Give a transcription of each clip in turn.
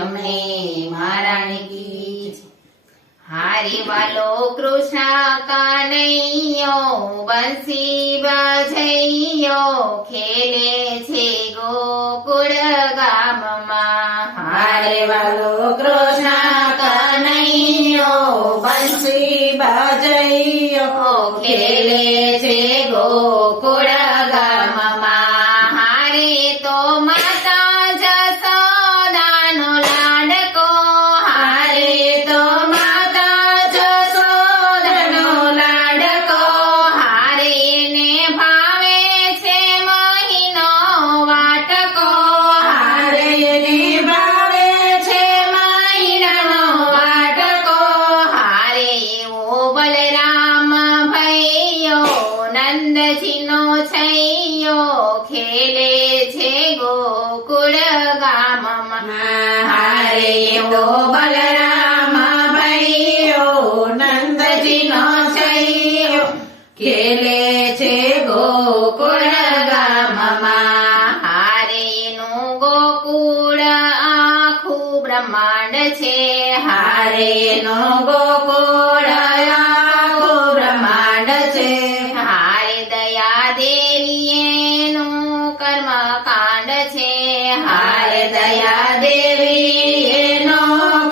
અમને મહારાણી કી જય। હારી વાલો કૃષ્ણ કાનૈયો બંસી બજૈયો ખેલે છે ગોકુળ ગામમાં। હારે વાલો કૃષ્ણ કનૈયો બંસી બજૈયો ખેલે છે ગોકુળ ગામમાં। હારે તો માતા જસોદાનો લાડકો હારે તો માતા જશોદાનો લાડકો હારે ને ભાવે છે મહિનો વાટકો હારે ને ભાવે છે મહિનાનો વાટકો હારે એવો બલરામ ભૈયો નંદજીનો છૈયો ખેલે છે ગોકુળ ગામમાં। હારે એવો બલરામ ભૈયો નંદજીનો છૈયો ખેલે છે ગોકુળ ગામમાં। હારેનું ગોકુળ આખું બ્રહ્માંડ છે। હારેનો ગોકુળ આખું બ્રહ્માંડ છે। હારે દયા દેવીએનું કર્મકાંડ છે। હારે દયા દેવી એનો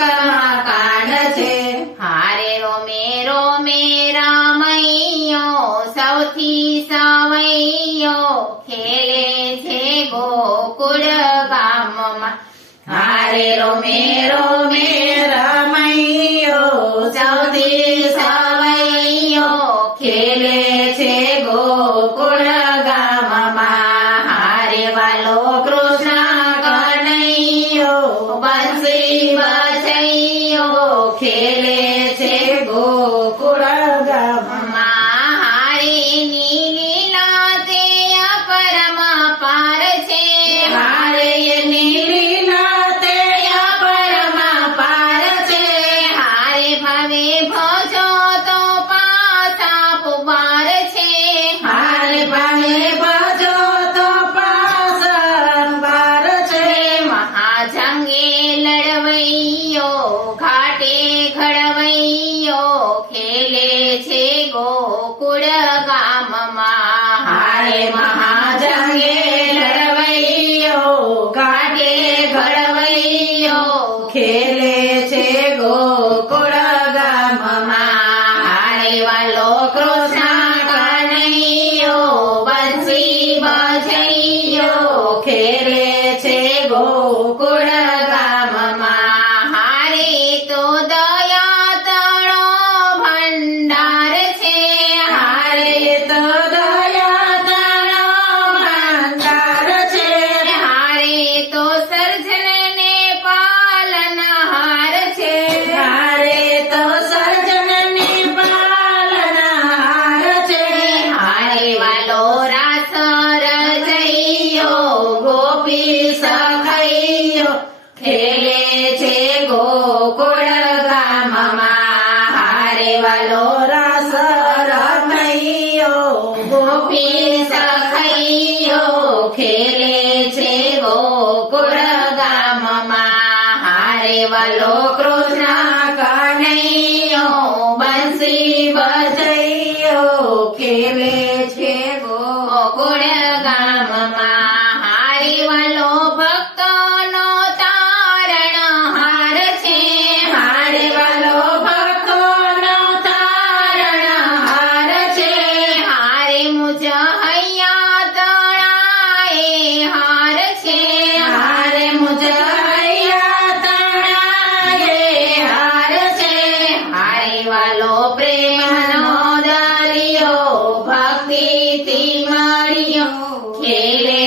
કર્મકાંડ છે। હારે રોમે રોમે રામૈયો સૌથી સવૈયો ખેલે છે ગોકુળ ગામમાં। હારે રોમે રોમે રમૈયો સૌથી સવૈયો ખેલે છે ગોકુળ ગામમાં। હારે વાલો કૃષ્ણ કનૈયો બંસી બજૈયો ખેલે છે ગોકુળ ગામમાં। હારેની લીલા તે અપરમપાર છે। હારે એની લીલા તે અપરમપાર છે। હારે ભાવે ભજો તો પાછા પુવાર છે। હારે ભાવે ભજો તો પાસંબાર છે। મહાજંગે લડવૈયો ઘાટે ઘડવૈયો ખેલે છે ગોકુળ ગામમાં। હારે મહાજંગે લડવૈયો ઘાટે ઘડવૈયો ખેલે છે ગોકુળ ગામમાં। હારે વાલો કૃષ્ણ કનૈયો બંસી બજૈયો ખેલે છે ગોકુળ ગામમાં। હારે તો દયા તણો ભંડાર છે। હારે તો દયા તારો ભંડાર છે। હારે તો સર્જન ને પાલનહાર છે। હારે તો સર્જનની પાલનહાર છે। હારે વાલો રાસ રજૈયો ગોપી સખૈયો ખેલે છે ગોકુળ ગામમાં। હારે વાલો રસ રમૈયો ગોપી સખૈયો ખેલે છે ગોકુળ ગામમાં। હારે વાલો કૃષ્ણ કનૈયો બંસી બજૈયો ખેલે છે ગોકુળ ગામમાં। હારે વાલો ભક્તોનો તારણહાર છે। હારે વાલો ભક્તોનો તારણહાર છે। હારે મુજ હૈયા તણાએ હાર છે। હારે મુજ હૈયા તણાએ હાર છે। હારે વાલો પ્રેમનો દરિયો ભક્તિથી મળ્યો ખેલે